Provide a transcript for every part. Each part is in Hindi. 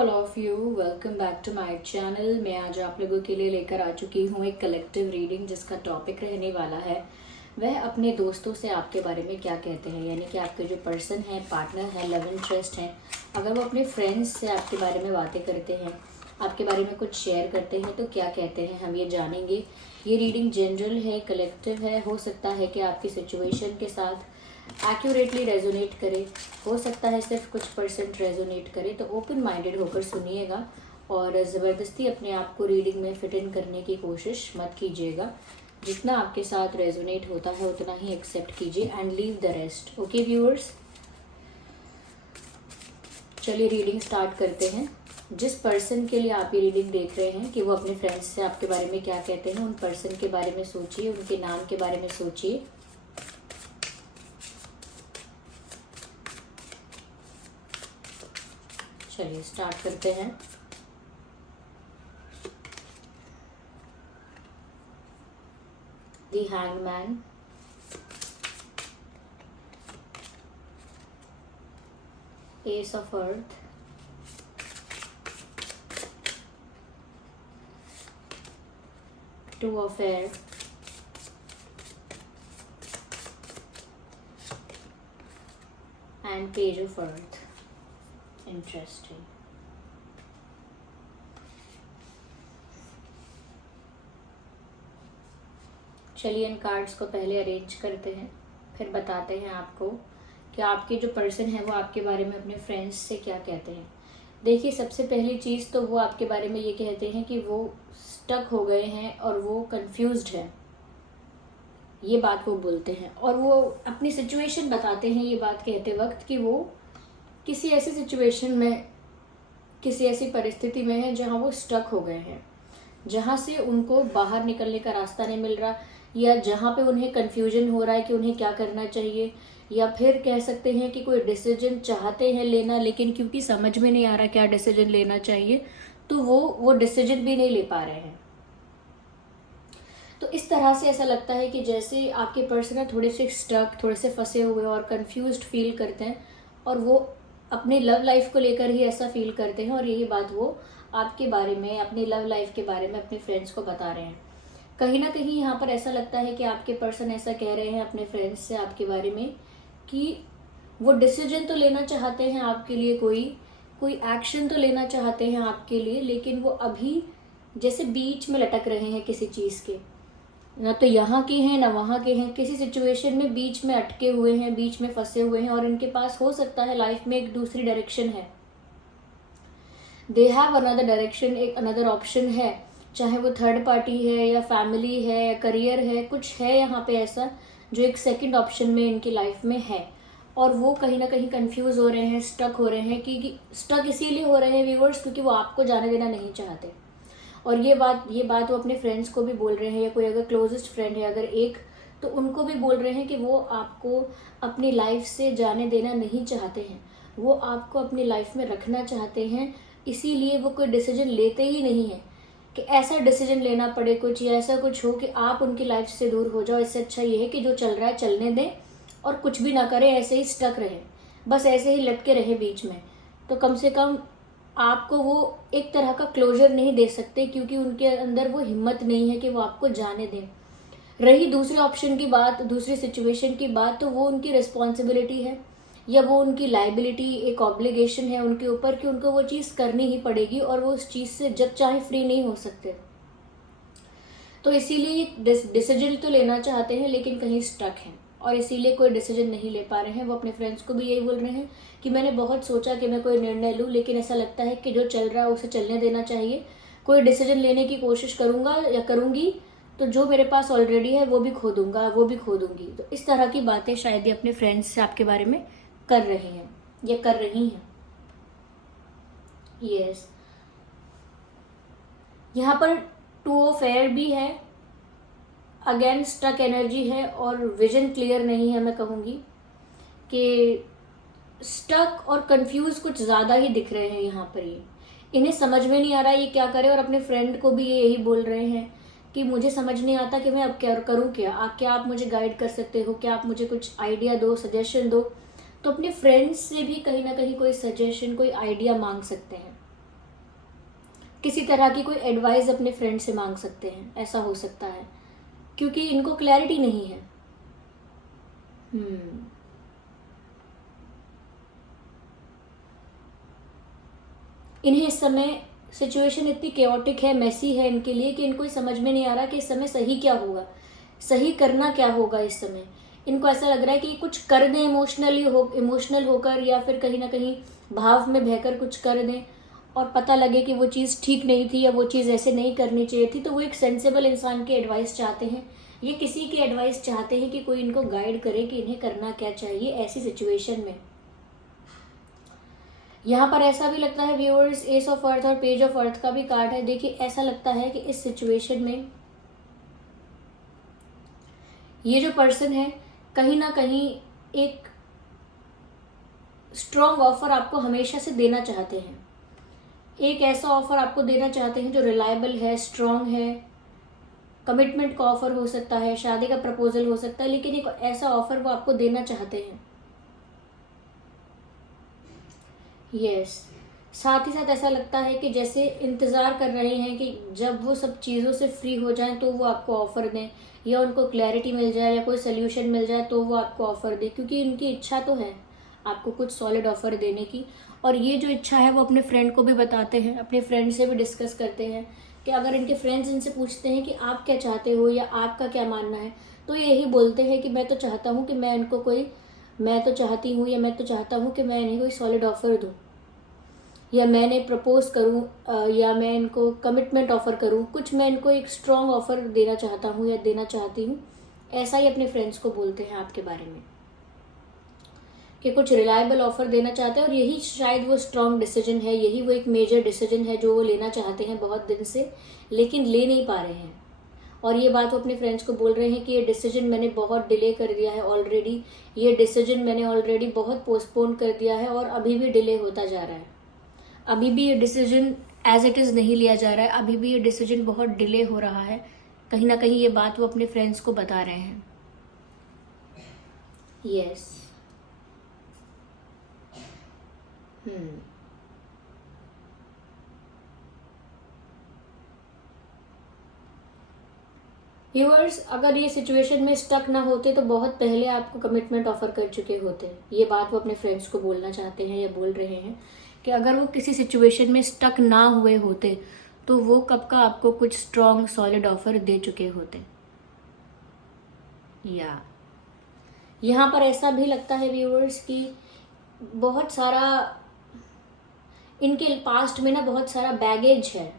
All of you, welcome back to my channel. मैं आज आप लोगों के लिए लेकर आ चुकी हूँ एक कलेक्टिव रीडिंग जिसका टॉपिक रहने वाला है वह अपने दोस्तों से आपके बारे में क्या कहते हैं। यानी कि आपके जो पर्सन है, पार्टनर है, लव इंटरेस्ट हैं, अगर वो अपने फ्रेंड्स से आपके बारे में बातें करते हैं, आपके बारे में कुछ शेयर करते हैं तो क्या कहते हैं, हम ये जानेंगे। ये रीडिंग जनरल है, कलेक्टिव है। हो सकता है कि आपकी सिचुएशन के साथ एक्यूरेटली रेजोनेट करे, हो सकता है सिर्फ कुछ परसेंट रेजोनेट करे। तो ओपन माइंडेड होकर सुनिएगा और ज़बरदस्ती अपने आप को रीडिंग में फिट इन करने की कोशिश मत कीजिएगा। जितना आपके साथ रेजोनेट होता है उतना ही एक्सेप्ट कीजिए and leave the rest. Okay viewers, चलिए रीडिंग स्टार्ट करते हैं। जिस पर्सन के लिए आप ये रीडिंग देख रहे हैं कि वो अपने फ्रेंड्स से आपके बारे में क्या कहते हैं, उन पर्सन के बारे में सोचिए, उनके नाम के बारे में सोचिए। चलिए स्टार्ट करते हैं। The hangman, S of earth, two of air, and page of earth. Interesting. चलिए इन कार्ड्स को पहले अरेंज करते हैं, फिर बताते हैं आपको कि आपके जो पर्सन है वो आपके बारे में अपने फ्रेंड्स से क्या कहते हैं। देखिए, सबसे पहली चीज़ तो वो आपके बारे में ये कहते हैं कि वो स्टक हो गए हैं और वो कंफ्यूज्ड है। ये बात वो बोलते हैं और वो अपनी सिचुएशन बताते हैं ये बात कहते वक्त कि वो किसी ऐसी सिचुएशन में, किसी ऐसी परिस्थिति में है जहां वो स्टक हो गए हैं, जहां से उनको बाहर निकलने का रास्ता नहीं मिल रहा, या जहां पे उन्हें कंफ्यूजन हो रहा है कि उन्हें क्या करना चाहिए, या फिर कह सकते हैं कि कोई डिसीजन चाहते हैं लेना लेकिन क्योंकि समझ में नहीं आ रहा क्या डिसीजन लेना चाहिए तो वो डिसीजन भी नहीं ले पा रहे हैं। तो इस तरह से ऐसा लगता है कि जैसे आपके पर्सन थोड़े से स्टक, थोड़े से फंसे हुए और कंफ्यूज्ड फील करते हैं और वो अपने लव लाइफ को लेकर ही ऐसा फील करते हैं और यही बात वो आपके बारे में, अपनी लव लाइफ के बारे में अपने फ्रेंड्स को बता रहे हैं। कहीं ना कहीं यहाँ पर ऐसा लगता है कि आपके पर्सन ऐसा कह रहे हैं अपने फ्रेंड्स से आपके बारे में कि वो डिसीजन तो लेना चाहते हैं आपके लिए, कोई एक्शन तो लेना चाहते हैं आपके लिए, लेकिन वो अभी जैसे बीच में लटक रहे हैं किसी चीज़ के, ना तो यहाँ के हैं ना वहाँ के हैं, किसी सिचुएशन में बीच में अटके हुए हैं, बीच में फंसे हुए हैं और इनके पास हो सकता है लाइफ में एक दूसरी डायरेक्शन है। दे हैव अनदर डायरेक्शन, एक अनदर ऑप्शन है, चाहे वो थर्ड पार्टी है या फैमिली है या करियर है, कुछ है यहाँ पे ऐसा जो एक सेकंड ऑप्शन में इनकी लाइफ में है। और वो कहीं ना कहीं कंफ्यूज हो रहे हैं, स्टक हो रहे हैं। कि स्टक इसीलिए हो रहे हैं व्यूअर्स क्योंकि वो आपको जाने देना नहीं चाहते। और ये बात वो अपने फ्रेंड्स को भी बोल रहे हैं, या कोई अगर क्लोजेस्ट फ्रेंड है अगर एक, तो उनको भी बोल रहे हैं कि वो आपको अपनी लाइफ से जाने देना नहीं चाहते हैं, वो आपको अपनी लाइफ में रखना चाहते हैं। इसीलिए वो कोई डिसीजन लेते ही नहीं है कि ऐसा डिसीजन लेना पड़े कुछ, या ऐसा कुछ हो कि आप उनकी लाइफ से दूर हो जाओ। इससे अच्छा ये है कि जो चल रहा है चलने दें और कुछ भी ना करें, ऐसे ही स्टक रहे, बस ऐसे ही लटके रहे बीच में। तो कम से कम आपको वो एक तरह का क्लोजर नहीं दे सकते क्योंकि उनके अंदर वो हिम्मत नहीं है कि वो आपको जाने दें। रही दूसरे ऑप्शन की बात, दूसरी सिचुएशन की बात, तो वो उनकी रिस्पॉन्सिबिलिटी है या वो उनकी लाइबिलिटी, एक ऑब्लिगेशन है उनके ऊपर कि उनको वो चीज़ करनी ही पड़ेगी और वो उस चीज़ से जब चाहे फ्री नहीं हो सकते। तो इसीलिए डिसीजन तो लेना चाहते हैं लेकिन कहीं स्टक हैं और इसीलिए कोई डिसीजन नहीं ले पा रहे हैं। वो अपने फ्रेंड्स को भी यही बोल रहे हैं कि मैंने बहुत सोचा कि मैं कोई निर्णय लूँ, लेकिन ऐसा लगता है कि जो चल रहा है उसे चलने देना चाहिए। कोई डिसीजन लेने की कोशिश करूँगा या करूँगी तो जो मेरे पास ऑलरेडी है वो भी खो दूंगा, वो भी खो दूंगी। तो इस तरह की बातें शायद ये अपने फ्रेंड्स से आपके बारे में कर रहे हैं या कर रही हैं। यस, यहाँ पर टू ऑफ एयर भी है, अगेन स्टक एनर्जी है और विजन क्लियर नहीं है। मैं कहूँगी कि स्टक और कंफ्यूज कुछ ज़्यादा ही दिख रहे हैं यहाँ पर। ये इन्हें समझ में नहीं आ रहा ये क्या करे और अपने फ्रेंड को भी ये यही बोल रहे हैं कि मुझे समझ नहीं आता कि मैं अब क्या करूँ, क्या आप मुझे गाइड कर सकते हो, क्या आप मुझे कुछ आइडिया दो, सजेशन दो। तो अपने फ्रेंड्स से भी कहीं ना कहीं कोई सजेशन, कोई आइडिया मांग सकते हैं। किसी तरह की कोई एडवाइस अपने फ्रेंड से मांग सकते हैं, ऐसा हो सकता है, क्योंकि इनको क्लैरिटी नहीं है। इन्हें इस समय सिचुएशन इतनी केओटिक है, मेसी है इनके लिए, कि इनको समझ में नहीं आ रहा कि इस समय सही क्या होगा, सही करना क्या होगा। इस समय इनको ऐसा लग रहा है कि कुछ कर दें इमोशनल होकर, या फिर कहीं ना कहीं भाव में बहकर कुछ कर दें, और पता लगे कि वो चीज़ ठीक नहीं थी या वो चीज़ ऐसे नहीं करनी चाहिए थी। तो वो एक सेंसेबल इंसान की एडवाइस चाहते हैं, ये किसी की एडवाइस चाहते हैं कि कोई इनको गाइड करे कि इन्हें करना क्या चाहिए ऐसी सिचुएशन में। यहाँ पर ऐसा भी लगता है व्यूअर्स, एस ऑफ अर्थ और पेज ऑफ अर्थ का भी कार्ड है। देखिए, ऐसा लगता है कि इस सिचुएशन में ये जो पर्सन है कहीं ना कहीं एक स्ट्रॉन्ग ऑफर आपको हमेशा से देना चाहते हैं। एक ऐसा ऑफर आपको देना चाहते हैं जो रिलायबल है, स्ट्रॉन्ग है, कमिटमेंट का ऑफर हो सकता है, शादी का प्रपोजल हो सकता है, लेकिन एक ऐसा ऑफर वो आपको देना चाहते हैं। यस, साथ ही साथ ऐसा लगता है कि जैसे इंतज़ार कर रहे हैं कि जब वो सब चीज़ों से फ्री हो जाएं तो वो आपको ऑफ़र दें, या उनको क्लैरिटी मिल जाए या कोई सोल्यूशन मिल जाए तो वो आपको ऑफ़र दे, क्योंकि इनकी इच्छा तो है आपको कुछ सॉलिड ऑफ़र देने की। और ये जो इच्छा है वो अपने फ्रेंड को भी बताते हैं, अपने फ्रेंड से भी डिस्कस करते हैं कि अगर इनके फ्रेंड्स इनसे पूछते हैं कि आप क्या चाहते हो या आपका क्या मानना है, तो यही बोलते हैं कि मैं तो चाहता हूँ कि मैं तो चाहती हूँ या मैं तो चाहता हूँ कि मैं इन्हें कोई सॉलिड ऑफ़र दूँ, या मैं इन्हें प्रपोज करूँ, या मैं इनको कमिटमेंट ऑफ़र करूँ, कुछ मैं इनको एक स्ट्रॉन्ग ऑफ़र देना चाहता हूँ या देना चाहती हूँ। ऐसा ही अपने फ्रेंड्स को बोलते हैं आपके बारे में कि कुछ रिलायबल ऑफ़र देना चाहते हैं, और यही शायद वो स्ट्रॉन्ग डिसीजन है, यही वो एक मेजर डिसीजन है जो वो लेना चाहते हैं बहुत दिन से, लेकिन ले नहीं पा रहे हैं। और ये बात वो अपने फ्रेंड्स को बोल रहे हैं कि ये डिसीजन मैंने बहुत डिले कर दिया है ऑलरेडी, ये डिसीजन मैंने ऑलरेडी बहुत पोस्टपोन कर दिया है और अभी भी डिले होता जा रहा है, अभी भी ये डिसीजन एज इट इज़ नहीं लिया जा रहा है, अभी भी ये डिसीजन बहुत डिले हो रहा है। कहीं ना कहीं ये बात वो अपने फ्रेंड्स को बता रहे हैं। यस। व्यूअर्स, अगर ये सिचुएशन में स्टक ना होते तो बहुत पहले आपको कमिटमेंट ऑफर कर चुके होते। ये बात वो अपने फ्रेंड्स को बोलना चाहते हैं या बोल रहे हैं कि अगर वो किसी सिचुएशन में स्टक ना हुए होते तो वो कब का आपको कुछ स्ट्रॉन्ग सॉलिड ऑफर दे चुके होते। या यहाँ पर ऐसा भी लगता है व्यूअर्स कि बहुत सारा इनके पास्ट में ना बहुत सारा बैगेज है,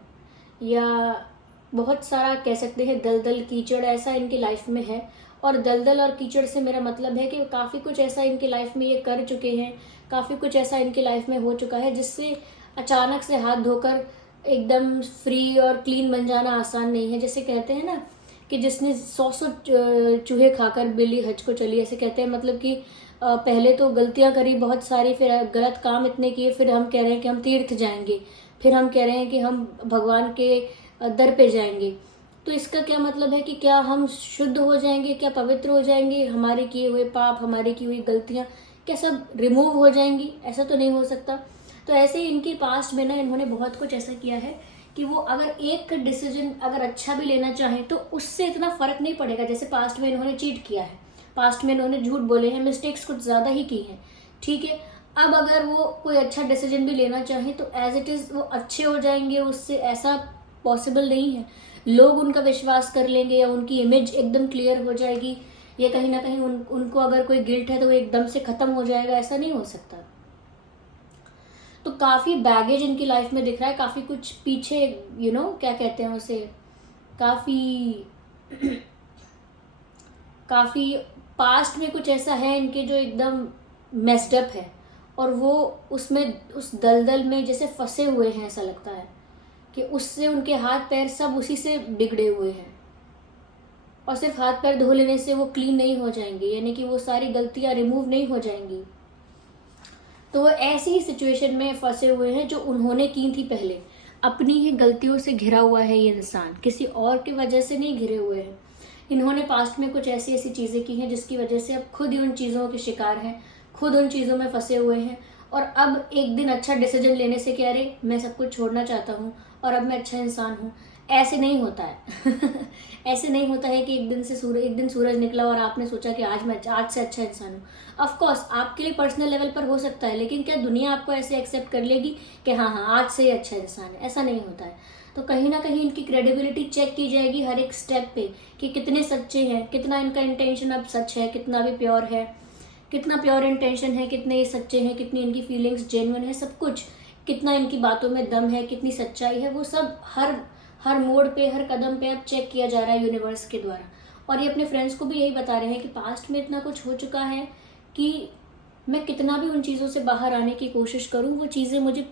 या बहुत सारा कह सकते हैं दलदल कीचड़ ऐसा इनकी लाइफ में है। और दलदल और कीचड़ से मेरा मतलब है कि काफ़ी कुछ ऐसा इनकी लाइफ में ये कर चुके हैं, काफ़ी कुछ ऐसा इनकी लाइफ में हो चुका है जिससे अचानक से हाथ धोकर एकदम फ्री और क्लीन बन जाना आसान नहीं है। जैसे कहते हैं ना कि जिसने 100 चूहे खाकर बिल्ली हज को चली, ऐसे कहते हैं। मतलब कि पहले तो गलतियां करी बहुत सारी, फिर गलत काम इतने किए, फिर हम कह रहे हैं कि हम तीर्थ जाएंगे, फिर हम कह रहे हैं कि हम भगवान के दर पे जाएंगे। तो इसका क्या मतलब है कि क्या हम शुद्ध हो जाएंगे, क्या पवित्र हो जाएंगे, हमारे किए हुए पाप, हमारी की हुई गलतियां क्या सब रिमूव हो जाएंगी? ऐसा तो नहीं हो सकता। तो ऐसे ही इनके पास्ट में ना इन्होंने बहुत कुछ ऐसा किया है कि वो अगर एक डिसीजन अगर अच्छा भी लेना चाहें तो उससे इतना फर्क नहीं पड़ेगा। जैसे पास्ट में इन्होंने चीट किया है, पास्ट में इन्होंने झूठ बोले हैं, मिस्टेक्स कुछ ज़्यादा ही की हैं, ठीक है। अब अगर वो कोई अच्छा डिसीजन भी लेना चाहें तो एज इट इज़ वो अच्छे हो जाएंगे, उससे ऐसा पॉसिबल नहीं है। लोग उनका विश्वास कर लेंगे या उनकी इमेज एकदम क्लियर हो जाएगी, या कहीं ना कहीं उनको अगर कोई गिल्ट है तो वो एकदम से ख़त्म हो जाएगा, ऐसा नहीं हो सकता। तो काफ़ी बैगेज इनकी लाइफ में दिख रहा है, काफ़ी कुछ पीछे क्या कहते हैं उसे, काफ़ी पास्ट में कुछ ऐसा है इनके जो एकदम मेस्ड अप है, और वो उसमें उस दलदल में जैसे फंसे हुए हैं। ऐसा लगता है कि उससे उनके हाथ पैर सब उसी से बिगड़े हुए हैं, और सिर्फ हाथ पैर धो लेने से वो क्लीन नहीं हो जाएंगे, यानी कि वो सारी गलतियां रिमूव नहीं हो जाएंगी। तो वो ऐसी ही सिचुएशन में फंसे हुए हैं जो उन्होंने की थी पहले। अपनी ही गलतियों से घिरा हुआ है ये इंसान, किसी और की वजह से नहीं घिरे हुए हैं। इन्होंने पास्ट में कुछ ऐसी ऐसी चीज़ें की हैं जिसकी वजह से अब खुद ही उन चीज़ों के शिकार हैं, खुद उन चीज़ों में फंसे हुए हैं। और अब एक दिन अच्छा डिसीजन लेने से कह रहे मैं सब कुछ छोड़ना चाहता हूँ और अब मैं अच्छा इंसान हूँ। ऐसे नहीं होता है ऐसे नहीं होता है कि एक दिन सूरज निकला और आपने सोचा कि आज से अच्छा इंसान हूँ। ऑफ कोर्स आपके लिए पर्सनल लेवल पर हो सकता है, लेकिन क्या दुनिया आपको ऐसे एक्सेप्ट कर लेगी कि हाँ हाँ आज से ही अच्छा इंसान है? ऐसा नहीं होता है। तो कहीं ना कहीं इनकी क्रेडिबिलिटी चेक की जाएगी हर एक स्टेप पे कि कितने सच्चे हैं, कितना इनका इंटेंशन अब सच है, कितना भी प्योर है, कितना प्योर इंटेंशन है, कितने ये सच्चे हैं, कितनी इनकी फीलिंग्स जेन्युइन है, सब कुछ, कितना इनकी बातों में दम है, कितनी सच्चाई है, वो सब हर मोड़ पे, हर कदम पे अब चेक किया जा रहा है यूनिवर्स के द्वारा। और ये अपने फ्रेंड्स को भी यही बता रहे हैं कि पास्ट में इतना कुछ हो चुका है कि मैं कितना भी उन चीज़ों से बाहर आने की कोशिश करूं, वो चीज़ें मुझे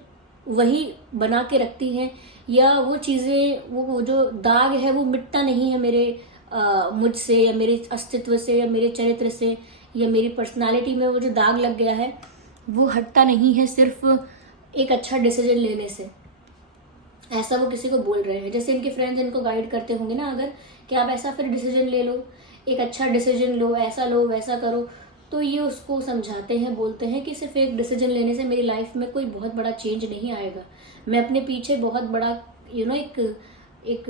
वही बना के रखती हैं, या वो चीज़ें, वो जो दाग है वो मिटता नहीं है मेरे मुझसे, या मेरे अस्तित्व से, या मेरे चरित्र से, या मेरी पर्सनालिटी में वो जो दाग लग गया है वो हटता नहीं है सिर्फ एक अच्छा डिसीजन लेने से। ऐसा वो किसी को बोल रहे हैं, जैसे इनके फ्रेंड्स इनको गाइड करते होंगे ना, अगर कि आप ऐसा फिर डिसीजन ले लो, एक अच्छा डिसीजन लो, ऐसा लो, वैसा करो, तो ये उसको समझाते हैं, बोलते हैं कि सिर्फ एक डिसीजन लेने से मेरी लाइफ में कोई बहुत बड़ा चेंज नहीं आएगा। मैं अपने पीछे बहुत बड़ा एक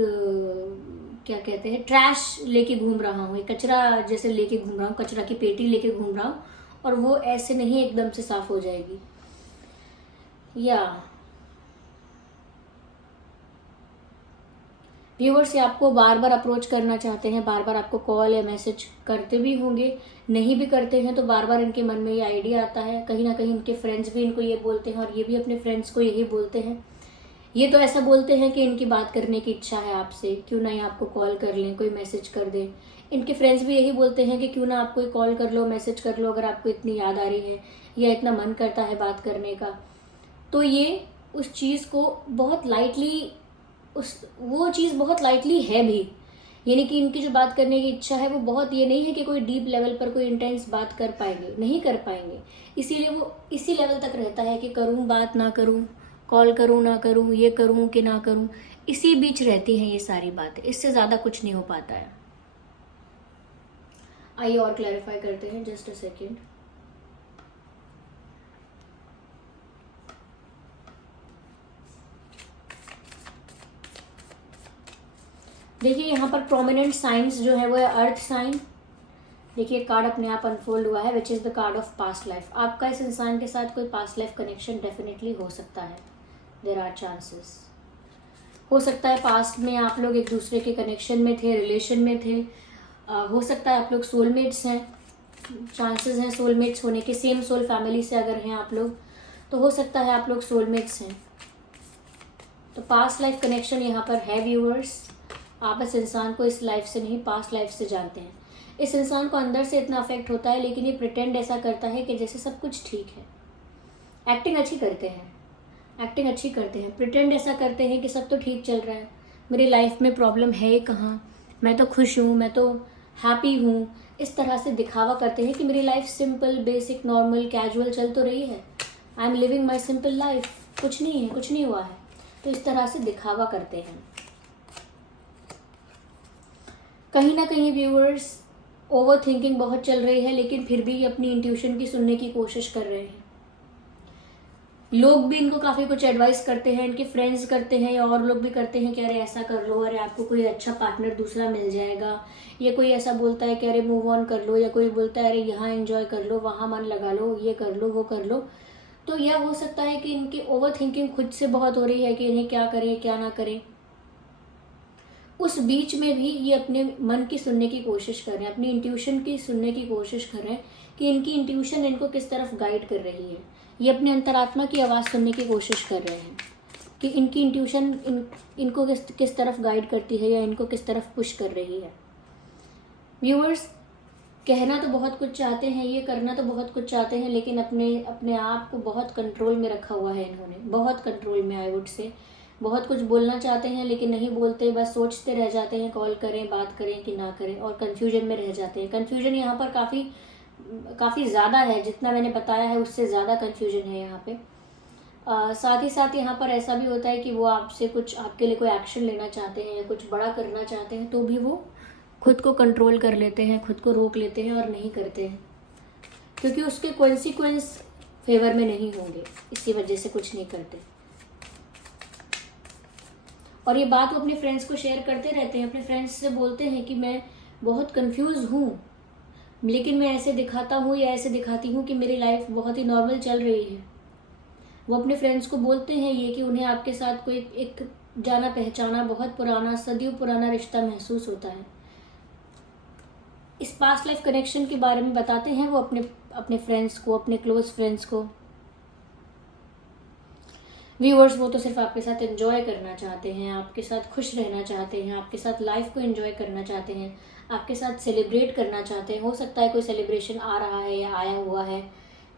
क्या कहते हैं, ट्रैश लेके घूम रहा हूँ, एक कचरा जैसे लेके घूम रहा हूँ, कचरा की पेटी लेके घूम रहा हूँ, और वो ऐसे नहीं एकदम से साफ हो जाएगी। या व्यूवर्स ये आपको बार बार अप्रोच करना चाहते हैं, बार बार आपको कॉल या मैसेज करते भी होंगे, नहीं भी करते हैं तो बार बार इनके मन में ये आइडिया आता है। कहीं ना कहीं इनके फ्रेंड्स भी इनको ये बोलते हैं और ये भी अपने फ्रेंड्स को यही बोलते हैं। ये तो ऐसा बोलते हैं कि इनकी बात करने की इच्छा है आपसे, क्यों ना ये आपको कॉल कर लें, कोई मैसेज कर दें। इनके फ्रेंड्स भी यही बोलते हैं कि क्यों ना आप कोई कॉल कर लो, मैसेज कर लो, अगर आपको इतनी याद आ रही है या इतना मन करता है बात करने का। तो ये उस चीज़ को बहुत लाइटली, वो चीज़ बहुत लाइटली है भी, यानी कि इनकी जो बात करने की इच्छा है वो बहुत, ये नहीं है कि कोई डीप लेवल पर कोई इंटेंस बात कर पाएंगे, नहीं कर पाएंगे। इसीलिए वो इसी लेवल तक रहता है कि करूं बात ना करूं, कॉल करूं ना करूं, ये करूं कि ना करूं, इसी बीच रहती हैं ये सारी बातें, इससे ज़्यादा कुछ नहीं हो पाता है। आइए और क्लैरिफाई करते हैं, जस्ट अ सेकेंड। देखिए यहाँ पर प्रोमिनेंट साइंस जो है वो है अर्थ साइन। देखिए कार्ड अपने आप अनफोल्ड हुआ है, which is the card of past life. आपका इस इंसान के साथ कोई पास्ट लाइफ कनेक्शन डेफिनेटली हो सकता है, देयर आर चांसेस। हो सकता है पास्ट में आप लोग एक दूसरे के कनेक्शन में थे, रिलेशन में थे, हो सकता है आप लोग सोलमेट्स हैं, चांसेस हैं सोलमेट्स होने के, सेम सोल फैमिली से अगर हैं आप लोग तो हो सकता है आप लोग सोलमेट्स हैं। तो पास्ट लाइफ कनेक्शन यहाँ पर है व्यूअर्स। आप इस इंसान को इस लाइफ से नहीं, पास्ट लाइफ से जानते हैं। इस इंसान को अंदर से इतना अफेक्ट होता है, लेकिन ये प्रिटेंड ऐसा करता है कि जैसे सब कुछ ठीक है। एक्टिंग अच्छी करते हैं, प्रिटेंड ऐसा करते हैं कि सब तो ठीक चल रहा है, मेरी लाइफ में प्रॉब्लम है कहाँ, मैं तो खुश हूँ, मैं तो हैप्पी हूँ। इस तरह से दिखावा करते हैं कि मेरी life simple, basic, normal, casual चल तो रही है, I am living my simple life, कुछ नहीं है, कुछ नहीं हुआ है। तो इस तरह से दिखावा करते हैं। कहीं ना कहीं व्यूअर्स ओवर थिंकिंग बहुत चल रही है, लेकिन फिर भी अपनी इंट्यूशन की सुनने की कोशिश कर रहे हैं। लोग भी इनको काफ़ी कुछ एडवाइस करते हैं, इनके फ्रेंड्स करते हैं या और लोग भी करते हैं कि अरे ऐसा कर लो, अरे आपको कोई अच्छा पार्टनर दूसरा मिल जाएगा, या कोई ऐसा बोलता है कि अरे मूव ऑन कर लो, या कोई बोलता है अरे यहाँ एंजॉय कर लो, वहाँ मन लगा लो, ये कर लो, वो कर लो। तो यह हो सकता है कि इनकी ओवर थिंकिंग खुद से बहुत हो रही है कि इन्हें क्या करें क्या ना करें। उस बीच में भी ये अपने मन की सुनने की कोशिश कर रहे हैं, अपनी इंट्यूशन की सुनने की कोशिश कर रहे हैं कि इनकी इंट्यूशन इनको किस तरफ गाइड कर रही है। ये अपने अंतरात्मा की आवाज़ सुनने की कोशिश कर रहे हैं कि इनकी इंट्यूशन इनको किस तरफ गाइड करती है या इनको किस तरफ पुश कर रही है। व्यूअर्स कहना तो बहुत कुछ चाहते हैं, ये करना तो बहुत कुछ चाहते हैं, लेकिन अपने आप को बहुत कंट्रोल में रखा हुआ है इन्होंने, बहुत कंट्रोल में, आई वुड से। बहुत कुछ बोलना चाहते हैं लेकिन नहीं बोलते, बस सोचते रह जाते हैं, कॉल करें, बात करें कि ना करें, और कन्फ्यूजन में रह जाते हैं। कन्फ्यूजन यहाँ पर काफ़ी ज़्यादा है, जितना मैंने बताया है उससे ज़्यादा कन्फ्यूजन है यहाँ पे। साथ ही साथ यहाँ पर ऐसा भी होता है कि वो आपसे कुछ, आपके लिए कोई एक्शन लेना चाहते हैं या कुछ बड़ा करना चाहते हैं, तो भी वो खुद को कंट्रोल कर लेते हैं, खुद को रोक लेते हैं और नहीं करते हैं, क्योंकि उसके कॉन्सिक्वेंस फेवर में नहीं होंगे, इसी वजह से कुछ नहीं करते। और ये बात वो अपने फ्रेंड्स को शेयर करते रहते हैं, अपने फ्रेंड्स से बोलते हैं कि मैं बहुत कंफ्यूज हूँ, लेकिन मैं ऐसे दिखाता हूँ या ऐसे दिखाती हूँ कि मेरी लाइफ बहुत ही नॉर्मल चल रही है। वो अपने फ्रेंड्स को बोलते हैं ये कि उन्हें आपके साथ कोई एक जाना पहचाना बहुत पुराना, सदियों पुराना रिश्ता महसूस होता है। इस पास्ट लाइफ कनेक्शन के बारे में बताते हैं वो अपने फ्रेंड्स को, अपने क्लोज फ्रेंड्स को। व्यूअर्स, वो तो सिर्फ आपके साथ एंजॉय करना चाहते हैं, आपके साथ खुश रहना चाहते हैं, आपके साथ लाइफ को एंजॉय करना चाहते हैं, आपके साथ सेलिब्रेट करना चाहते हैं। हो सकता है कोई सेलिब्रेशन आ रहा है या आया हुआ है,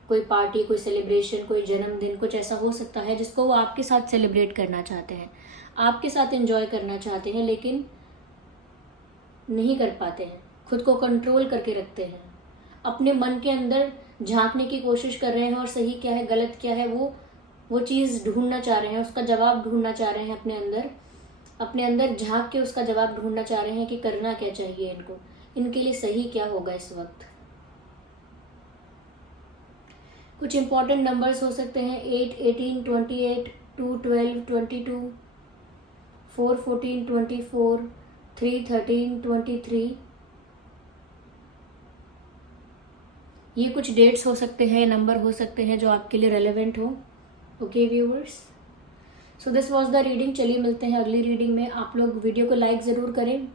कोई पार्टी, कोई सेलिब्रेशन, कोई जन्मदिन, कुछ ऐसा हो सकता है जिसको वो आपके साथ सेलिब्रेट करना चाहते हैं, आपके साथ एंजॉय करना चाहते हैं, लेकिन नहीं कर पाते हैं, खुद को कंट्रोल करके रखते हैं, अपने मन के अंदर झांकने की कोशिश कर रहे हैं और सही क्या है गलत क्या है वो चीज़ ढूंढना चाह रहे हैं, उसका जवाब ढूंढना चाह रहे हैं, अपने अंदर झांक के उसका जवाब ढूंढना चाह रहे हैं कि करना क्या चाहिए इनको, इनके लिए सही क्या होगा इस वक्त। कुछ इंपॉर्टेंट नंबर्स हो सकते हैं 8, 18, 28, 2, 12, 22, 4, 14, 24, 3, 13, 23। ये कुछ डेट्स हो सकते हैं, नंबर हो सकते हैं जो आपके लिए रेलेवेंट हो। Okay viewers, so this was the reading. चलिए मिलते हैं अगली रीडिंग में। आप लोग वीडियो को लाइक ज़रूर करें,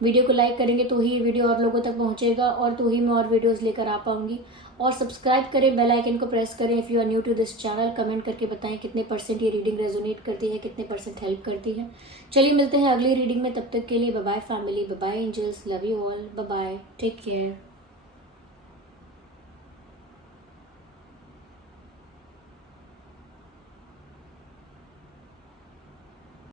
वीडियो को लाइक करेंगे तो ही वीडियो और लोगों तक पहुंचेगा और तो ही मैं और वीडियोस लेकर आ पाऊंगी। और सब्सक्राइब करें, बेल आइकन को प्रेस करें if you are new to this channel. Comment करके बताएं कितने % ये रीडिंग रेजोनेट करती है, कितने % हेल्प करती है। चलिए मिलते हैं अगली रीडिंग में, तब तक के लिए bye bye family, bye bye angels, love you all, bye bye, take care.